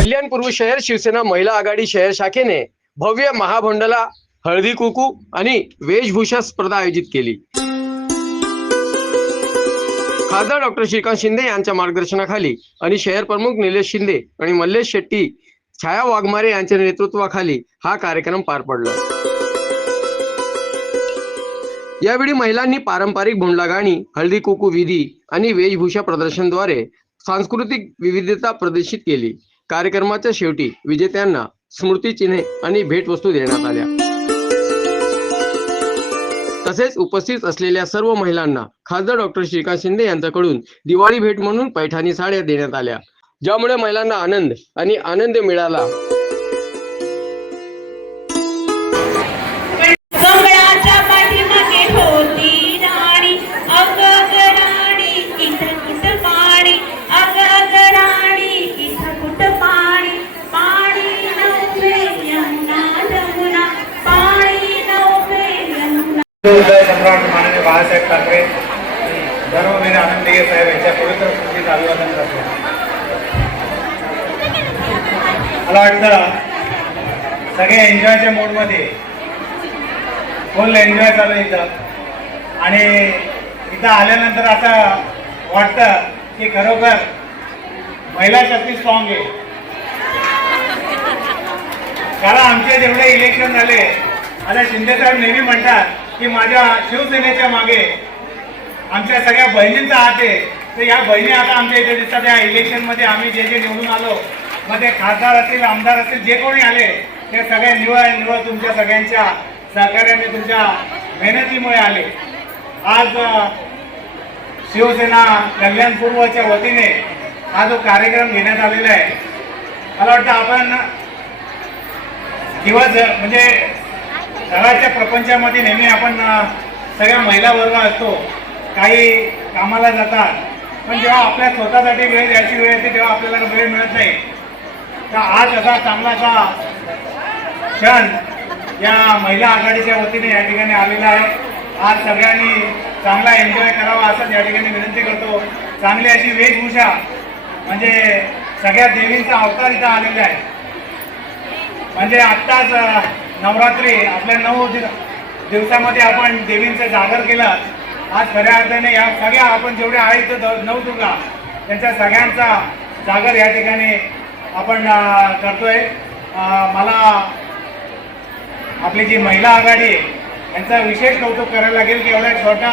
कल्याण पूर्व शहर शिवसेना महिला आघाडी शहर शाखेने भव्य महाभंडाला हळदी कुंकू आणि वेशभूषा स्पर्धा आयोजित केली। खासदार डॉक्टर श्रीकांत शिंदे यांच्या मार्गदर्शनाखाली आणि शहर प्रमुख निलेश शिंदे आणि मल्लेश शेट्टी, छाया वाघमारे यांच्या नेतृत्वाखाली हा कार्यक्रम पार पडला। यावेळी महिलांनी पारंपरिक भोंडला गाणी, हळदी कुंकू विधी आणि वेशभूषा प्रदर्शनाद्वारे सांस्कृतिक विविधता प्रदर्शित केली। कार्यक्रमाच्या शेवटी विजेत्यांना स्मृती चिन्हे आणि भेटवस्तू देण्यात आल्या। तसेच उपस्थित असलेल्या सर्व महिलांना खासदार डॉक्टर श्रीकांत शिंदे यांच्याकडून दिवाळी भेट म्हणून पैठणी साड्या देण्यात आल्या, ज्यामुळे महिलांना आनंद मिळाला। सम्राट माननीय बाळासाहेब ठाकरे धर्मवीर आनंदीय साहेब यांच्या पवित्र स्मृतीचं अभिवादन करतो। मला वाटतं सगळे एन्जॉयच्या मूडमध्ये फुल एन्जॉय चालू इथं, आणि इथं आल्यानंतर असं वाटतं की खरोखर महिला शक्ती स्ट्रॉंग आहे। कारण आमचे जेवढे इलेक्शन झाले, आता शिंदे साहेब नेहमी म्हणतात की माझ्या शिवसेनेच्या मागे आमच्या सगळ्या बहिणींचा हात आहे। तर या बहिणी आता आमच्या इथे दिसतात। या इलेक्शनमध्ये आम्ही जे निवडून आलो, मग ते खासदार असतील, आमदार असतील, जे कोणी आले ते सगळे निवड तुमच्या सगळ्यांच्या सहकार्याने, तुमच्या मेहनतीमुळे आले। आज शिवसेना कल्याण पूर्वच्या वतीने हा जो कार्यक्रम घेण्यात आलेला आहे, मला वाटतं आपण दिवस म्हणजे घराच्या प्रपंचामध्ये नेहमी आपण सगळ्या महिला वर्ग असतो, काही कामाला जातात, पण जेव्हा आपल्या स्वतःसाठी वेळ द्यायची वेळ येते तेव्हा आपल्याला वेळ मिळत नाही। तर आज असा चांगलासा क्षण या महिला आघाडीच्या वतीने या ठिकाणी आलेला आहे। आज सगळ्यांनी चांगला एन्जॉय करावा असं या ठिकाणी विनंती करतो। चांगली अशी वेशभूषा, म्हणजे सगळ्या देवींचा अवतार इथं आलेला आहे। म्हणजे आत्ताच नवरात्री आपल्या 9 दिवसामध्ये आपण देवींचं जागर केलं। आज खऱ्या अर्थाने या सगळ्या आपण जेवढे आहेत 9 दुर्गा त्यांच्या सगळ्यांचा जागर या ठिकाणी आपण करतोय। मला आपली जी महिला आघाडी यांचा विशेष कौतुक करायला लागेल की एवढ्या छोट्या